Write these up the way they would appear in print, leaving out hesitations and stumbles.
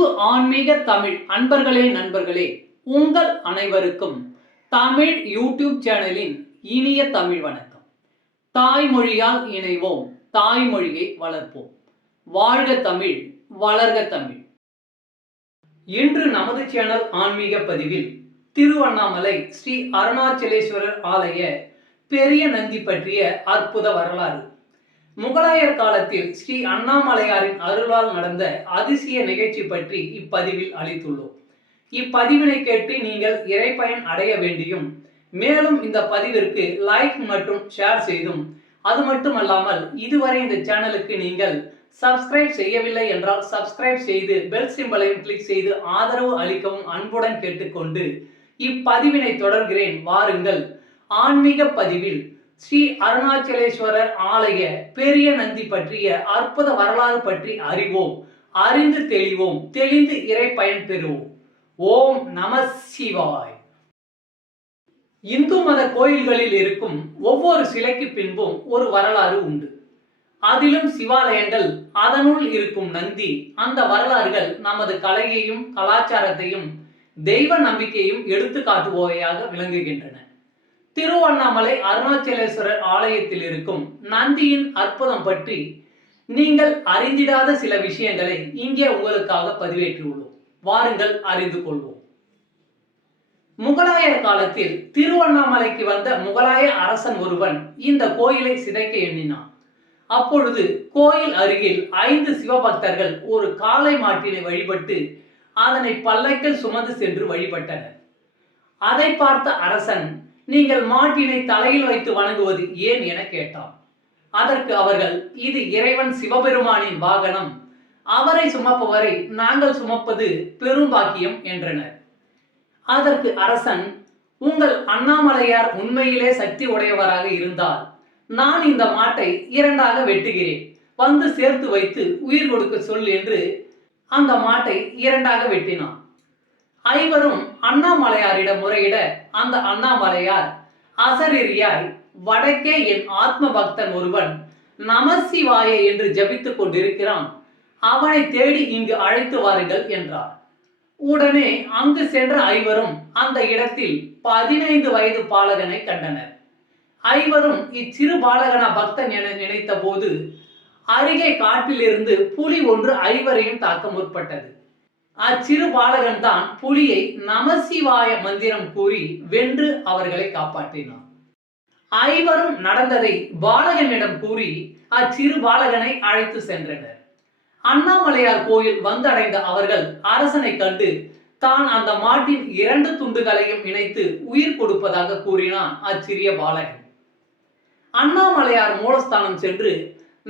அன்பு ஆன்மீக தமிழ் அன்பர்களே நண்பர்களே, உங்கள் அனைவருக்கும் தமிழ் யூடியூப் சேனலின் இனிய தமிழ் வணக்கம். தாய்மொழியால் இணைவோம், தாய்மொழியை வளர்ப்போம். வாழ்க தமிழ், வளர்க தமிழ். இன்று நமது சேனல் ஆன்மீக பதிவில் திருவண்ணாமலை ஸ்ரீ அருணாச்சலேஸ்வரர் ஆலய பெரிய நந்தி பற்றிய அற்புத வரலாறு. முகலாயர் காலத்தில் ஸ்ரீ அண்ணாமலையாரின் அருளால் நடந்த அதிசய நிகழ்ச்சி பற்றி இப்பதிவில் அளித்துள்ளோம். இப்பதிவினை கேட்டு நீங்கள் இறைப்பயன் அடைய வேண்டியும், மேலும் இந்த பதிவிற்கு லைக் மற்றும் ஷேர் செய்தும், அது மட்டுமல்லாமல் இதுவரை இந்த சேனலுக்கு நீங்கள் சப்ஸ்கிரைப் செய்யவில்லை என்றால் சப்ஸ்கிரைப் செய்து பெல் சிம்பலையும் கிளிக் செய்து ஆதரவு அளிக்கவும் அன்புடன் கேட்டுக்கொண்டு இப்பதிவினை தொடர்கிறேன். வாருங்கள், ஆன்மீக பதிவில் ஸ்ரீ அருணாச்சலேஸ்வரர் ஆலய பெரிய நந்தி பற்றிய அற்புத வரலாறு பற்றி அறிவோம். அறிந்து தெளிவோம், தெளிந்து இறை பயன் பெறுவோம். ஓம் நம சிவாய். இந்து மத கோயில்களில் இருக்கும் ஒவ்வொரு சிலைக்கு பின்பும் ஒரு வரலாறு உண்டு. அதிலும் சிவாலயங்கள், அதனுள் இருக்கும் நந்தி, அந்த வரலாறுகள் நமது கலையையும் கலாச்சாரத்தையும் தெய்வ நம்பிக்கையும் எடுத்து காட்டுபவையாக விளங்குகின்றன. திருவண்ணாமலை அருணாச்சலேஸ்வரர் ஆலயத்தில் இருக்கும் நந்தியின் அற்புதம் பற்றி நீங்கள் அறிந்திடாத சில விஷயங்களை இங்கே உங்களுக்காக பதிவேற்றியுள்ளோம். வாருங்கள், அறிந்து கொள்வோம். முகலாயர் காலத்தில் திருவண்ணாமலைக்கு வந்த முகலாய அரசன் ஒருவன் இந்த கோயிலை சிதைக்க எண்ணினான். அப்பொழுது கோயில் அருகில் 5 சிவபக்தர்கள் ஒரு காளை மாட்டினை வழிபட்டு அதனை பல்லக்கில் சுமந்து சென்று வழிபட்டனர். அதை பார்த்த அரசன், நீங்கள் மாட்டினை தலையில் வைத்து வணங்குவது ஏன் என கேட்டான். அதற்கு அவர்கள், இது இறைவன் சிவபெருமானின் வாகனம், அவரை சுமப்பவரை நாங்கள் சுமப்பது பெரும் பாக்கியம் என்றனர். அதற்கு அரசன், உங்கள் அண்ணாமலையார் உண்மையிலே சக்தி உடையவராக இருந்தால் நான் இந்த மாட்டை 2ஆக வெட்டுகிறேன், வந்து சேர்த்து வைத்து உயிர் கொடுக்க சொல் என்று அந்த மாட்டை 2ஆக வெட்டினான். 5வரும் அண்ணாமலையாரிடம் முறையிட அந்த அண்ணாமலையார் அசரீரியாய், வடக்கே என் ஆத்ம பக்தன் ஒருவன் நமசிவாய என்று ஜபித்துக் கொண்டிருக்கிறான், அவனை தேடி இங்கு அழைத்து வாருங்கள் என்றார். உடனே அங்கு சென்ற 5வரும் அந்த இடத்தில் 15 வயது பாலகனை கண்டனர். 5வரும் இச்சிறு பாலகனா பக்தன் என நினைத்த போது அருகே காட்டிலிருந்து புலி ஒன்று 5வரையும் தாக்க முற்பட்டது. அச்சிறு பாலகன் தான் புலியை நமசிவாய மந்திரம் கூறி வென்று அவர்களை காப்பாற்றினார். 5வரும் நடந்ததை பாலகனிடம் கூறி அச்சிறு பாலகனை அழைத்து சென்றனர். அண்ணாமலையார் கோயில் வந்தடைந்த அவர்கள் அரசனை கண்டு தான் அந்த மாட்டின் 2 துண்டுகளையும் இணைத்து உயிர் கொடுப்பதாக கூறினான் அச்சிறிய பாலகன். அண்ணாமலையார் மூலஸ்தானம் சென்று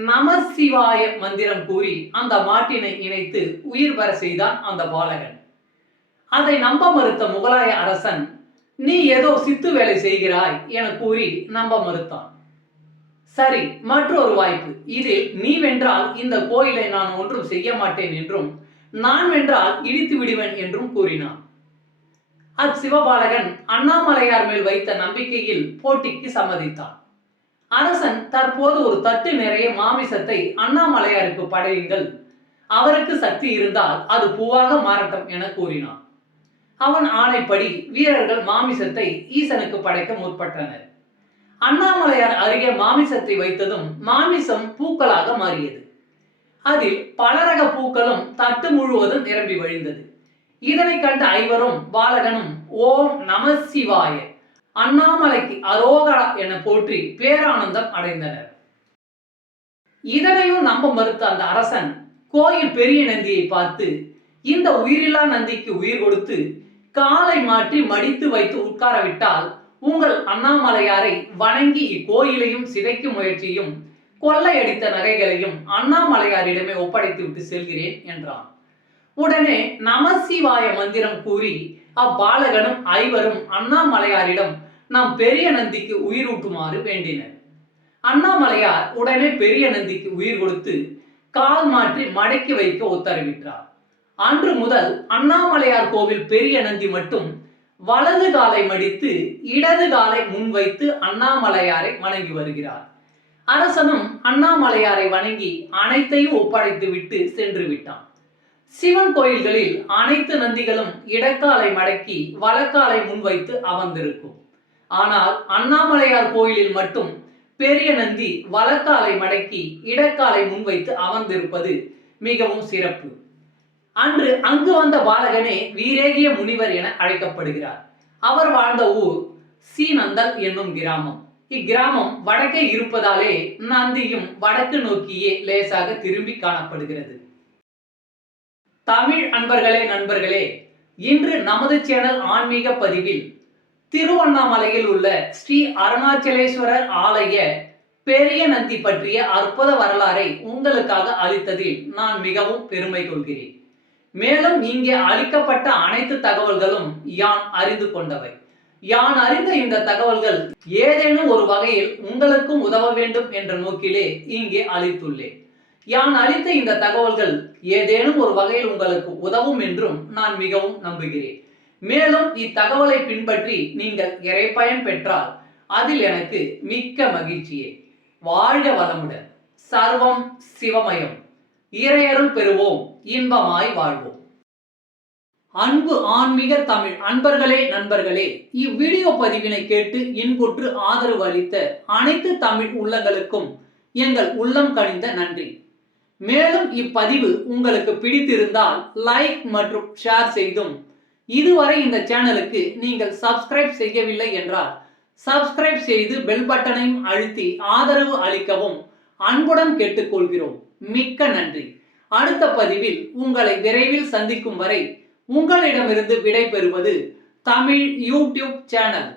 நமசிவாய மந்திரம் கூறி அந்த மாட்டினை இணைத்து உயிர் பெற செய்தான் அந்த பாலகன். அதை நம்ப மறுத்த முகலாய அரசன், நீ ஏதோ சித்து வேலை செய்கிறாய் என கூறி நம்ப மறுத்தான். சரி, மற்றொரு வாய்ப்பு, இதில் நீ வென்றால் இந்த கோயிலை நான் ஒன்றும் செய்ய மாட்டேன் என்றும், நான் வென்றால் இடித்து விடுவேன் என்றும் கூறினான். அச்சிவபாலகன் அண்ணாமலையார் மேல் வைத்த நம்பிக்கையில் போட்டிக்கு சம்மதித்தான். அரசன், தற்போது ஒரு தட்டு நிறைய மாமிசத்தை அண்ணாமலையாருக்கு படையுங்கள், அவருக்கு சக்தி இருந்தால் அது பூவாக மாறட்டும் என கூறினான். அவன் ஆணைப்படி வீரர்கள் மாமிசத்தை ஈசனுக்கு படைக்க முற்பட்டனர். அண்ணாமலையார் அருகே மாமிசத்தை வைத்ததும் மாமிசம் பூக்களாக மாறியது. அதில் பலரக பூக்களும் தட்டு முழுவதும் நிரம்பி வழிந்தது. இதனை கண்ட 5வரும் பாலகனும் ஓம் நமசிவாய, அண்ணாமலைக்கு அரோகரா என போற்றி பேரானந்தம் அடைந்தனர். இதனையும் நம்ப மறுத்த அந்த அரசன் கோயில் பெரிய நந்தியை பார்த்து, இந்த உயிரில்லா நந்திக்கு உயிர் கொடுத்து காலை மாற்றி மடித்து வைத்து உட்காரவிட்டால் உங்கள் அண்ணாமலையாரை வணங்கி இக்கோயிலையும் சிதைக்கும் முயற்சியும் கொள்ளையடித்த நகைகளையும் அண்ணாமலையாரிடமே ஒப்படைத்து விட்டு செல்கிறேன் என்றான். உடனே நமசிவாய மந்திரம் கூறி அப்பாலகனும் 5வரும் அண்ணாமலையாரிடம் நாம் பெரிய நந்திக்கு உயிரூட்டுமாறு வேண்டினர். அண்ணாமலையார் உடனே பெரிய நந்திக்கு உயிர் கொடுத்து கால் மாற்றி மடக்கி வைக்க உத்தரவிட்டார். அன்று முதல் அண்ணாமலையார் கோவில் பெரிய நந்தி மட்டும் வலது காலை மடித்து இடது காலை முன்வைத்து அண்ணாமலையாரை வணங்கி வருகிறார். அரசனும் அண்ணாமலையாரை வணங்கி அனைத்தையும் ஒப்படைத்து விட்டு சென்று விட்டான். சிவன் கோயில்களில் அனைத்து நந்திகளும் இடக்காலை மடக்கி வலக்காலை முன்வைத்து அமர்ந்திருக்கும். ஆனால் அண்ணாமலையார் கோயிலில் மட்டும் பெரிய நந்தி வலக்காலை மடக்கி இடக்காலை முன்வைத்து அமர்ந்திருப்பது மிகவும் சிறப்பு. அன்று அங்கு வந்த பாலகனே வீரேகிய முனிவர் என அழைக்கப்படுகிறார். அவர் வாழ்ந்த ஊர் சீநந்தல் என்னும் கிராமம். இக்கிராமம் வடக்கே இருப்பதாலே நந்தியும் வடக்கு நோக்கியே லேசாக திரும்பி காணப்படுகிறது. தமிழ் அன்பர்களே, நண்பர்களே, இன்று நமது சேனல் ஆன்மீக பதிவில் திருவண்ணாமலையில் உள்ள ஸ்ரீ அருணாச்சலேஸ்வரர் ஆலய பெரிய நந்தி பற்றிய அற்புத வரலாறை உங்களுக்காக அளித்ததில் நான் மிகவும் பெருமை கொள்கிறேன். மேலும் இங்கே அளிக்கப்பட்ட அனைத்து தகவல்களும் யான் அறிந்து கொண்டவை. யான் அறிந்த இந்த தகவல்கள் ஏதேனும் ஒரு வகையில் உங்களுக்கும் உதவ வேண்டும் என்ற நோக்கிலே இங்கே அளித்துள்ளேன். யான் அளித்த இந்த தகவல்கள் ஏதேனும் ஒரு வகையில் உங்களுக்கு உதவும் என்றும் நான் மிகவும் நம்புகிறேன். மேலும் இத்தகவலை பின்பற்றி நீங்கள் இறைப்பயன் பெற்றால் அதில் எனக்கு மிக்க மகிழ்ச்சியே. வாழ்க வளமுடன். சர்வம் சிவமயம். இறையருள் பெறுவோம், இன்பமாய் வாழ்வோம். அன்பு ஆன்மீக தமிழ் அன்பர்களே, நண்பர்களே, இவ்வீடியோ பதிவினை கேட்டு இன்புற்று ஆதரவு அளித்த அனைத்து தமிழ் உள்ளங்களுக்கும் எங்கள் உள்ளம் கனிந்த நன்றி. மேலும் இப்பதிவு உங்களுக்கு பிடித்திருந்தால் லைக் மற்றும் ஷேர் செய்தும், இதுவரை இந்த சேனலுக்கு நீங்கள் சப்ஸ்கிரைப் செய்யவில்லை என்றால் சப்ஸ்கிரைப் செய்து பெல் பட்டனையும் அழுத்தி ஆதரவு அளிக்கவும் அன்புடன் கேட்டுக்கொள்கிறோம். மிக்க நன்றி. அடுத்த பதிவில் உங்களை விரைவில் சந்திக்கும் வரை உங்களிடமிருந்து விடை பெறுவது தமிழ் யூடியூப் சேனல்.